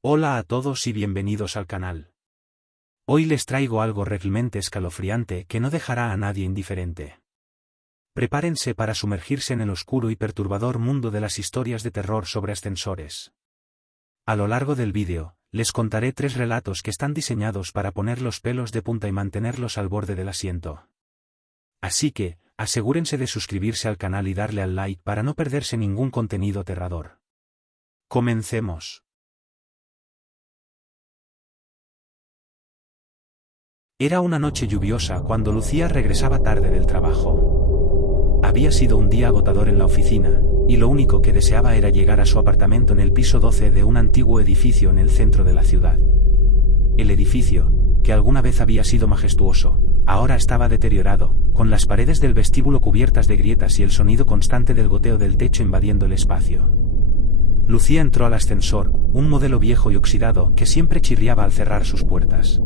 Hola a todos y bienvenidos al canal. Hoy les traigo algo realmente escalofriante que no dejará a nadie indiferente. Prepárense para sumergirse en el oscuro y perturbador mundo de las historias de terror sobre ascensores. A lo largo del vídeo, les contaré 3 relatos que están diseñados para poner los pelos de punta y mantenerlos al borde del asiento. Así que, asegúrense de suscribirse al canal y darle al like para no perderse ningún contenido aterrador. Comencemos. Era una noche lluviosa cuando Lucía regresaba tarde del trabajo. Había sido un día agotador en la oficina, y lo único que deseaba era llegar a su apartamento en el piso 12 de un antiguo edificio en el centro de la ciudad. El edificio, que alguna vez había sido majestuoso, ahora estaba deteriorado, con las paredes del vestíbulo cubiertas de grietas y el sonido constante del goteo del techo invadiendo el espacio. Lucía entró al ascensor, un modelo viejo y oxidado que siempre chirriaba al cerrar sus puertas.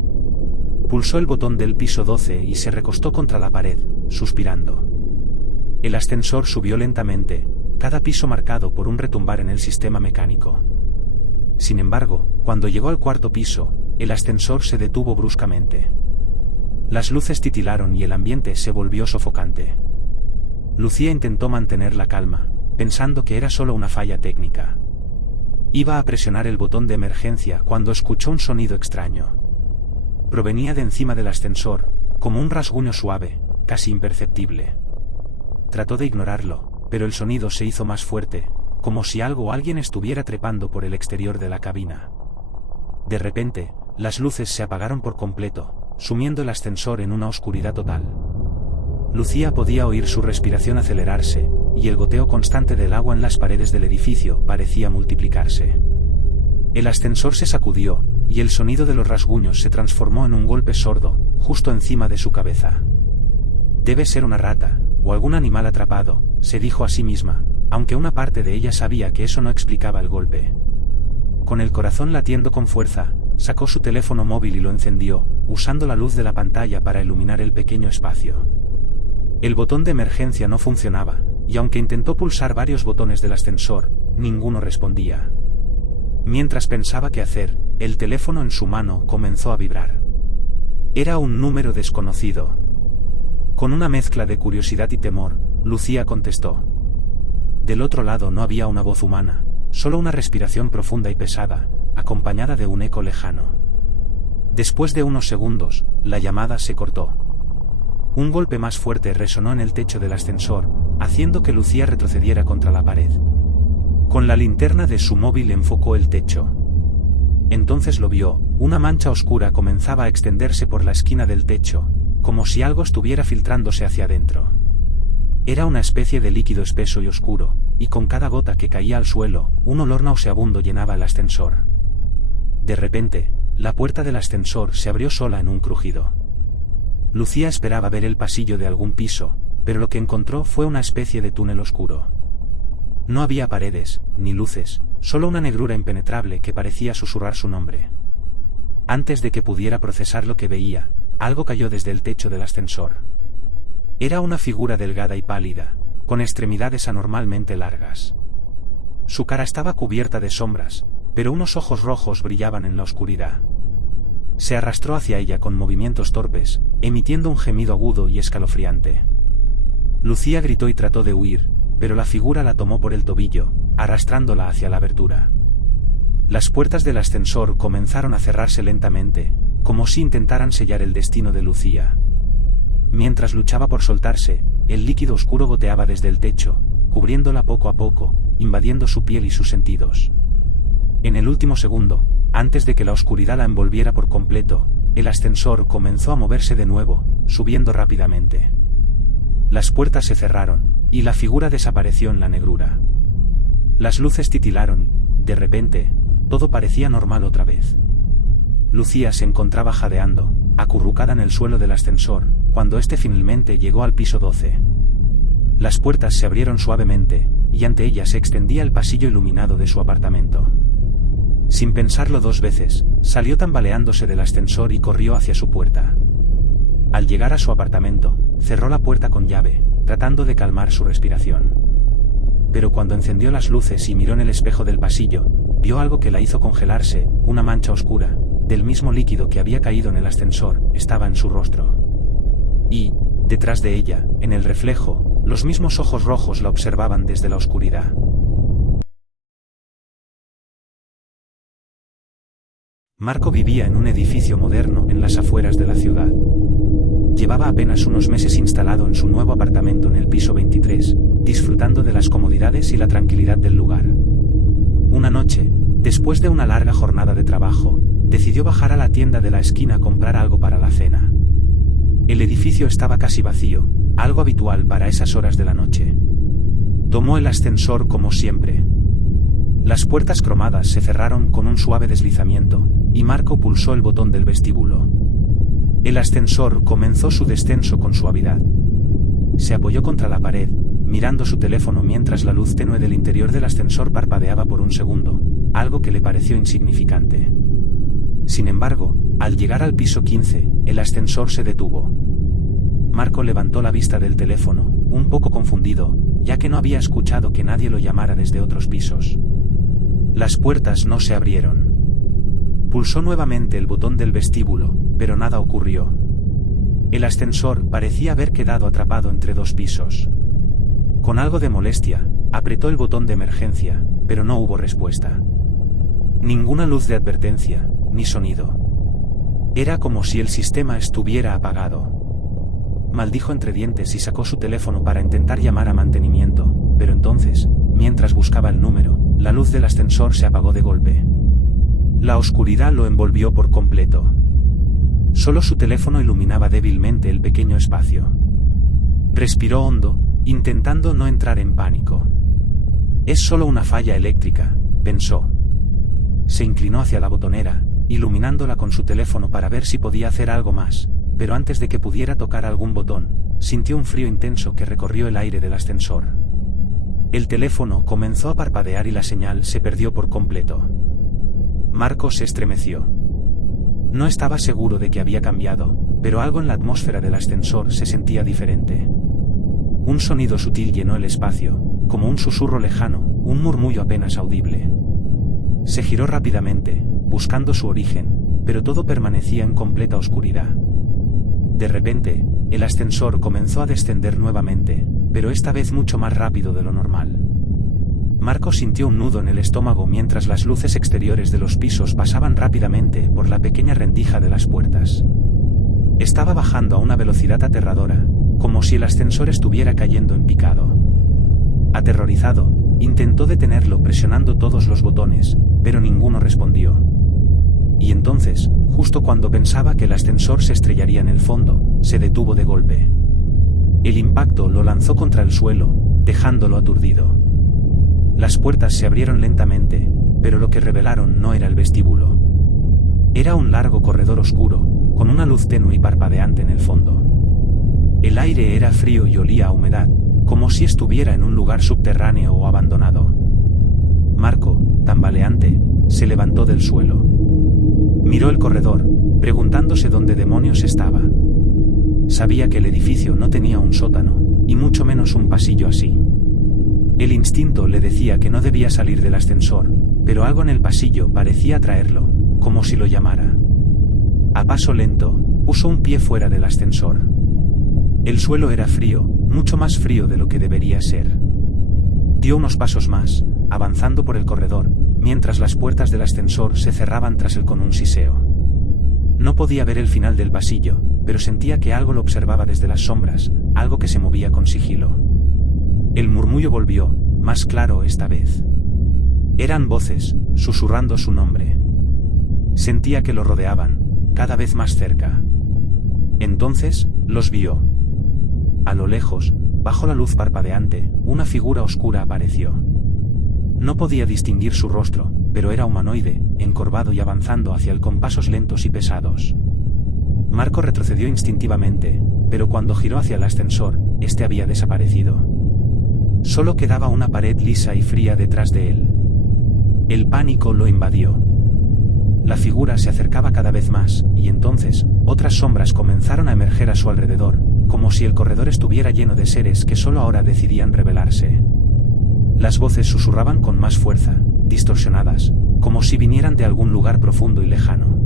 Pulsó el botón del piso 12 y se recostó contra la pared, suspirando. El ascensor subió lentamente, cada piso marcado por un retumbar en el sistema mecánico. Sin embargo, cuando llegó al 4º piso, el ascensor se detuvo bruscamente. Las luces titilaron y el ambiente se volvió sofocante. Lucía intentó mantener la calma, pensando que era solo una falla técnica. Iba a presionar el botón de emergencia cuando escuchó un sonido extraño. Provenía de encima del ascensor, como un rasguño suave, casi imperceptible. Trató de ignorarlo, pero el sonido se hizo más fuerte, como si algo o alguien estuviera trepando por el exterior de la cabina. De repente, las luces se apagaron por completo, sumiendo el ascensor en una oscuridad total. Lucía podía oír su respiración acelerarse, y el goteo constante del agua en las paredes del edificio parecía multiplicarse. El ascensor se sacudió, y el sonido de los rasguños se transformó en un golpe sordo, justo encima de su cabeza. Debe ser una rata, o algún animal atrapado, se dijo a sí misma, aunque una parte de ella sabía que eso no explicaba el golpe. Con el corazón latiendo con fuerza, sacó su teléfono móvil y lo encendió, usando la luz de la pantalla para iluminar el pequeño espacio. El botón de emergencia no funcionaba, y aunque intentó pulsar varios botones del ascensor, ninguno respondía. Mientras pensaba qué hacer, el teléfono en su mano comenzó a vibrar. Era un número desconocido. Con una mezcla de curiosidad y temor, Lucía contestó. Del otro lado no había una voz humana, solo una respiración profunda y pesada, acompañada de un eco lejano. Después de unos segundos, la llamada se cortó. Un golpe más fuerte resonó en el techo del ascensor, haciendo que Lucía retrocediera contra la pared. Con la linterna de su móvil enfocó el techo. Entonces lo vio, una mancha oscura comenzaba a extenderse por la esquina del techo, como si algo estuviera filtrándose hacia adentro. Era una especie de líquido espeso y oscuro, y con cada gota que caía al suelo, un olor nauseabundo llenaba el ascensor. De repente, la puerta del ascensor se abrió sola en un crujido. Lucía esperaba ver el pasillo de algún piso, pero lo que encontró fue una especie de túnel oscuro. No había paredes, ni luces, solo una negrura impenetrable que parecía susurrar su nombre. Antes de que pudiera procesar lo que veía, algo cayó desde el techo del ascensor. Era una figura delgada y pálida, con extremidades anormalmente largas. Su cara estaba cubierta de sombras, pero unos ojos rojos brillaban en la oscuridad. Se arrastró hacia ella con movimientos torpes, emitiendo un gemido agudo y escalofriante. Lucía gritó y trató de huir, pero la figura la tomó por el tobillo, arrastrándola hacia la abertura. Las puertas del ascensor comenzaron a cerrarse lentamente, como si intentaran sellar el destino de Lucía. Mientras luchaba por soltarse, el líquido oscuro goteaba desde el techo, cubriéndola poco a poco, invadiendo su piel y sus sentidos. En el último segundo, antes de que la oscuridad la envolviera por completo, el ascensor comenzó a moverse de nuevo, subiendo rápidamente. Las puertas se cerraron, y la figura desapareció en la negrura. Las luces titilaron, y, de repente, todo parecía normal otra vez. Lucía se encontraba jadeando, acurrucada en el suelo del ascensor, cuando este finalmente llegó al piso 12. Las puertas se abrieron suavemente, y ante ella se extendía el pasillo iluminado de su apartamento. Sin pensarlo 2 veces, salió tambaleándose del ascensor y corrió hacia su puerta. Al llegar a su apartamento, cerró la puerta con llave, tratando de calmar su respiración. Pero cuando encendió las luces y miró en el espejo del pasillo, vio algo que la hizo congelarse, una mancha oscura, del mismo líquido que había caído en el ascensor, estaba en su rostro. Y, detrás de ella, en el reflejo, los mismos ojos rojos la observaban desde la oscuridad. Marco vivía en un edificio moderno en las afueras de la ciudad. Llevaba apenas unos meses instalado en su nuevo apartamento en el piso 23, disfrutando de las comodidades y la tranquilidad del lugar. Una noche, después de una larga jornada de trabajo, decidió bajar a la tienda de la esquina a comprar algo para la cena. El edificio estaba casi vacío, algo habitual para esas horas de la noche. Tomó el ascensor como siempre. Las puertas cromadas se cerraron con un suave deslizamiento, y Marco pulsó el botón del vestíbulo. El ascensor comenzó su descenso con suavidad. Se apoyó contra la pared, mirando su teléfono mientras la luz tenue del interior del ascensor parpadeaba por un segundo, algo que le pareció insignificante. Sin embargo, al llegar al piso 15, el ascensor se detuvo. Marco levantó la vista del teléfono, un poco confundido, ya que no había escuchado que nadie lo llamara desde otros pisos. Las puertas no se abrieron. Pulsó nuevamente el botón del vestíbulo, pero nada ocurrió. El ascensor parecía haber quedado atrapado entre dos pisos. Con algo de molestia, apretó el botón de emergencia, pero no hubo respuesta. Ninguna luz de advertencia, ni sonido. Era como si el sistema estuviera apagado. Maldijo entre dientes y sacó su teléfono para intentar llamar a mantenimiento, pero entonces, mientras buscaba el número, la luz del ascensor se apagó de golpe. La oscuridad lo envolvió por completo. Solo su teléfono iluminaba débilmente el pequeño espacio. Respiró hondo, intentando no entrar en pánico. Es solo una falla eléctrica, pensó. Se inclinó hacia la botonera, iluminándola con su teléfono para ver si podía hacer algo más, pero antes de que pudiera tocar algún botón, sintió un frío intenso que recorrió el aire del ascensor. El teléfono comenzó a parpadear y la señal se perdió por completo. Marco se estremeció. No estaba seguro de que había cambiado, pero algo en la atmósfera del ascensor se sentía diferente. Un sonido sutil llenó el espacio, como un susurro lejano, un murmullo apenas audible. Se giró rápidamente, buscando su origen, pero todo permanecía en completa oscuridad. De repente, el ascensor comenzó a descender nuevamente, pero esta vez mucho más rápido de lo normal. Marco sintió un nudo en el estómago mientras las luces exteriores de los pisos pasaban rápidamente por la pequeña rendija de las puertas. Estaba bajando a una velocidad aterradora, como si el ascensor estuviera cayendo en picado. Aterrorizado, intentó detenerlo presionando todos los botones, pero ninguno respondió. Y entonces, justo cuando pensaba que el ascensor se estrellaría en el fondo, se detuvo de golpe. El impacto lo lanzó contra el suelo, dejándolo aturdido. Las puertas se abrieron lentamente, pero lo que revelaron no era el vestíbulo. Era un largo corredor oscuro, con una luz tenue y parpadeante en el fondo. El aire era frío y olía a humedad, como si estuviera en un lugar subterráneo o abandonado. Marco, tambaleante, se levantó del suelo. Miró el corredor, preguntándose dónde demonios estaba. Sabía que el edificio no tenía un sótano, y mucho menos un pasillo así. El instinto le decía que no debía salir del ascensor, pero algo en el pasillo parecía atraerlo, como si lo llamara. A paso lento, puso un pie fuera del ascensor. El suelo era frío, mucho más frío de lo que debería ser. Dio unos pasos más, avanzando por el corredor, mientras las puertas del ascensor se cerraban tras él con un siseo. No podía ver el final del pasillo, pero sentía que algo lo observaba desde las sombras, algo que se movía con sigilo. El murmullo volvió, más claro esta vez. Eran voces, susurrando su nombre. Sentía que lo rodeaban, cada vez más cerca. Entonces, los vio. A lo lejos, bajo la luz parpadeante, una figura oscura apareció. No podía distinguir su rostro, pero era humanoide, encorvado y avanzando hacia él con pasos lentos y pesados. Marco retrocedió instintivamente, pero cuando giró hacia el ascensor, este había desaparecido. Solo quedaba una pared lisa y fría detrás de él. El pánico lo invadió. La figura se acercaba cada vez más, y entonces, otras sombras comenzaron a emerger a su alrededor, como si el corredor estuviera lleno de seres que solo ahora decidían revelarse. Las voces susurraban con más fuerza, distorsionadas, como si vinieran de algún lugar profundo y lejano.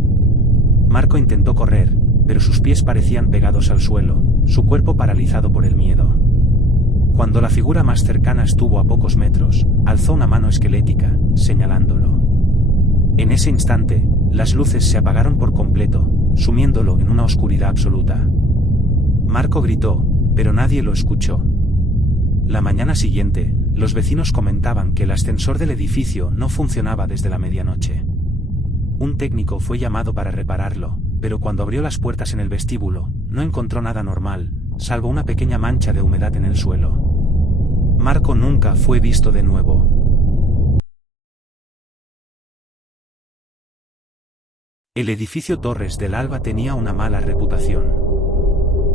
Marco intentó correr, pero sus pies parecían pegados al suelo, su cuerpo paralizado por el miedo. Cuando la figura más cercana estuvo a pocos metros, alzó una mano esquelética, señalándolo. En ese instante, las luces se apagaron por completo, sumiéndolo en una oscuridad absoluta. Marco gritó, pero nadie lo escuchó. La mañana siguiente, los vecinos comentaban que el ascensor del edificio no funcionaba desde la medianoche. Un técnico fue llamado para repararlo, pero cuando abrió las puertas en el vestíbulo, no encontró nada normal, salvo una pequeña mancha de humedad en el suelo. Marco nunca fue visto de nuevo. El edificio Torres del Alba tenía una mala reputación.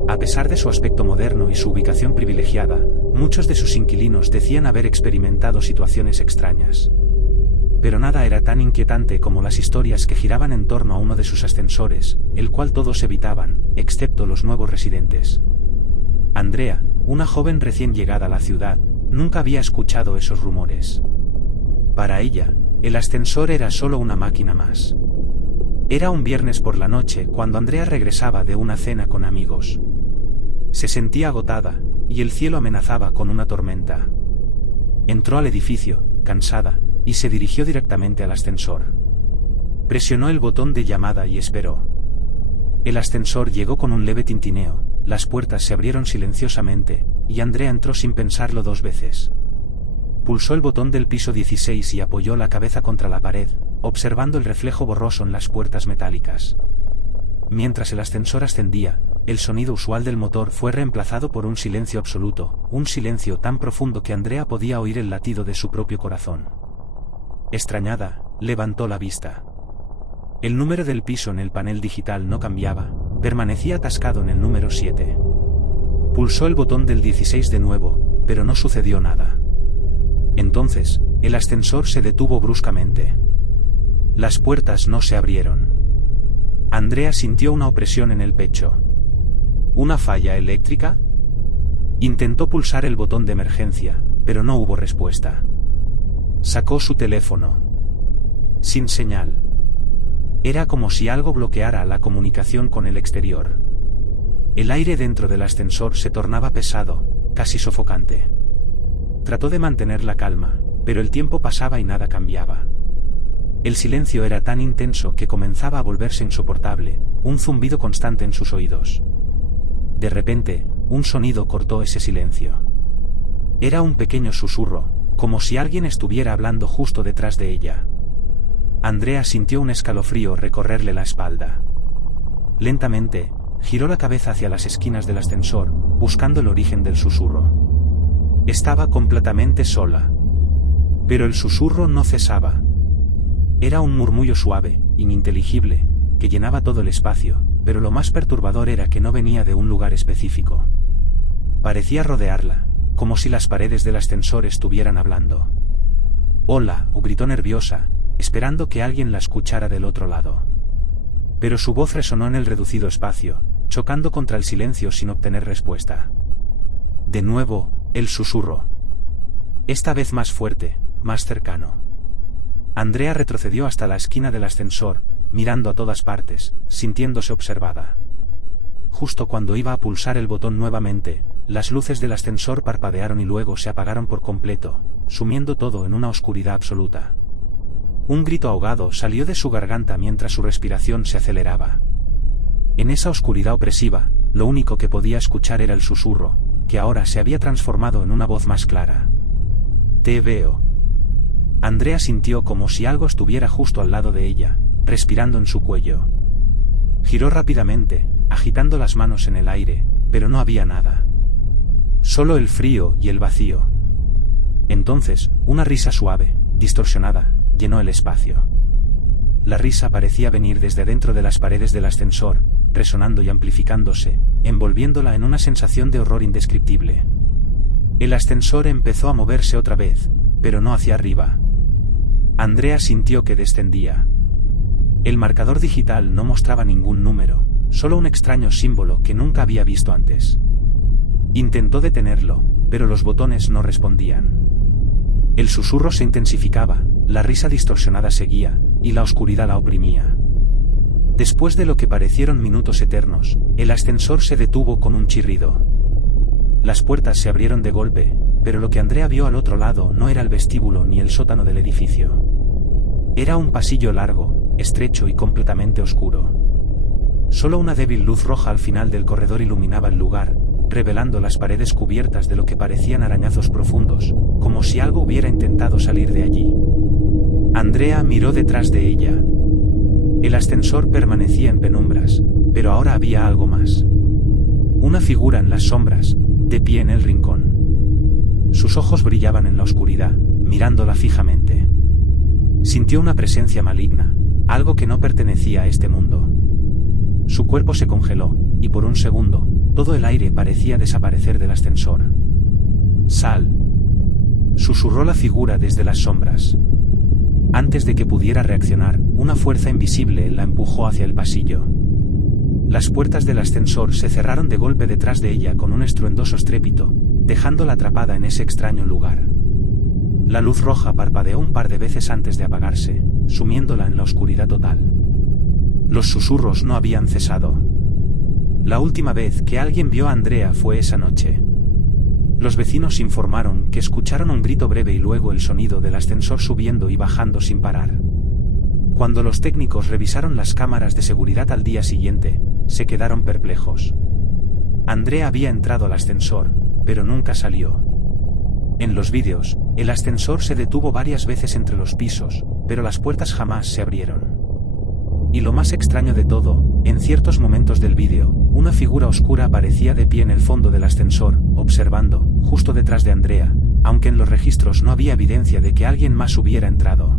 A pesar de su aspecto moderno y su ubicación privilegiada, muchos de sus inquilinos decían haber experimentado situaciones extrañas. Pero nada era tan inquietante como las historias que giraban en torno a uno de sus ascensores, el cual todos evitaban, excepto los nuevos residentes. Andrea, una joven recién llegada a la ciudad, nunca había escuchado esos rumores. Para ella, el ascensor era solo una máquina más. Era un viernes por la noche cuando Andrea regresaba de una cena con amigos. Se sentía agotada, y el cielo amenazaba con una tormenta. Entró al edificio, cansada, y se dirigió directamente al ascensor. Presionó el botón de llamada y esperó. El ascensor llegó con un leve tintineo, las puertas se abrieron silenciosamente, y Andrea entró sin pensarlo 2 veces. Pulsó el botón del piso 16 y apoyó la cabeza contra la pared, observando el reflejo borroso en las puertas metálicas. Mientras el ascensor ascendía, el sonido usual del motor fue reemplazado por un silencio absoluto, un silencio tan profundo que Andrea podía oír el latido de su propio corazón. Extrañada, levantó la vista. El número del piso en el panel digital no cambiaba, permanecía atascado en el número 7. Pulsó el botón del 16 de nuevo, pero no sucedió nada. Entonces, el ascensor se detuvo bruscamente. Las puertas no se abrieron. Andrea sintió una opresión en el pecho. ¿Una falla eléctrica? Intentó pulsar el botón de emergencia, pero no hubo respuesta. Sacó su teléfono. Sin señal. Era como si algo bloqueara la comunicación con el exterior. El aire dentro del ascensor se tornaba pesado, casi sofocante. Trató de mantener la calma, pero el tiempo pasaba y nada cambiaba. El silencio era tan intenso que comenzaba a volverse insoportable, un zumbido constante en sus oídos. De repente, un sonido cortó ese silencio. Era un pequeño susurro, como si alguien estuviera hablando justo detrás de ella. Andrea sintió un escalofrío recorrerle la espalda. Lentamente, giró la cabeza hacia las esquinas del ascensor, buscando el origen del susurro. Estaba completamente sola. Pero el susurro no cesaba. Era un murmullo suave, ininteligible, que llenaba todo el espacio, pero lo más perturbador era que no venía de un lugar específico. Parecía rodearla, como si las paredes del ascensor estuvieran hablando. «Hola», gritó nerviosa, esperando que alguien la escuchara del otro lado. Pero su voz resonó en el reducido espacio, chocando contra el silencio sin obtener respuesta. De nuevo, el susurro. Esta vez más fuerte, más cercano. Andrea retrocedió hasta la esquina del ascensor, mirando a todas partes, sintiéndose observada. Justo cuando iba a pulsar el botón nuevamente, las luces del ascensor parpadearon y luego se apagaron por completo, sumiendo todo en una oscuridad absoluta. Un grito ahogado salió de su garganta mientras su respiración se aceleraba. En esa oscuridad opresiva, lo único que podía escuchar era el susurro, que ahora se había transformado en una voz más clara. «Te veo». Andrea sintió como si algo estuviera justo al lado de ella, respirando en su cuello. Giró rápidamente, agitando las manos en el aire, pero no había nada. Solo el frío y el vacío. Entonces, una risa suave, distorsionada, llenó el espacio. La risa parecía venir desde dentro de las paredes del ascensor, resonando y amplificándose, envolviéndola en una sensación de horror indescriptible. El ascensor empezó a moverse otra vez, pero no hacia arriba. Andrea sintió que descendía. El marcador digital no mostraba ningún número, solo un extraño símbolo que nunca había visto antes. Intentó detenerlo, pero los botones no respondían. El susurro se intensificaba, La risa distorsionada seguía, y la oscuridad la oprimía. Después de lo que parecieron minutos eternos, el ascensor se detuvo con un chirrido. Las puertas se abrieron de golpe, pero lo que Andrea vio al otro lado no era el vestíbulo ni el sótano del edificio. Era un pasillo largo, estrecho y completamente oscuro. Solo una débil luz roja al final del corredor iluminaba el lugar, revelando las paredes cubiertas de lo que parecían arañazos profundos, como si algo hubiera intentado salir de allí. Andrea miró detrás de ella. El ascensor permanecía en penumbras, pero ahora había algo más. Una figura en las sombras, de pie en el rincón. Sus ojos brillaban en la oscuridad, mirándola fijamente. Sintió una presencia maligna, algo que no pertenecía a este mundo. Su cuerpo se congeló, y por un segundo, todo el aire parecía desaparecer del ascensor. «Sal», susurró la figura desde las sombras. Antes de que pudiera reaccionar, una fuerza invisible la empujó hacia el pasillo. Las puertas del ascensor se cerraron de golpe detrás de ella con un estruendoso estrépito, dejándola atrapada en ese extraño lugar. La luz roja parpadeó un par de veces antes de apagarse, sumiéndola en la oscuridad total. Los susurros no habían cesado. La última vez que alguien vio a Andrea fue esa noche. Los vecinos informaron que escucharon un grito breve y luego el sonido del ascensor subiendo y bajando sin parar. Cuando los técnicos revisaron las cámaras de seguridad al día siguiente, se quedaron perplejos. Andrea había entrado al ascensor, pero nunca salió. En los vídeos, el ascensor se detuvo varias veces entre los pisos, pero las puertas jamás se abrieron. Y lo más extraño de todo, en ciertos momentos del vídeo, una figura oscura aparecía de pie en el fondo del ascensor, observando, justo detrás de Andrea, aunque en los registros no había evidencia de que alguien más hubiera entrado.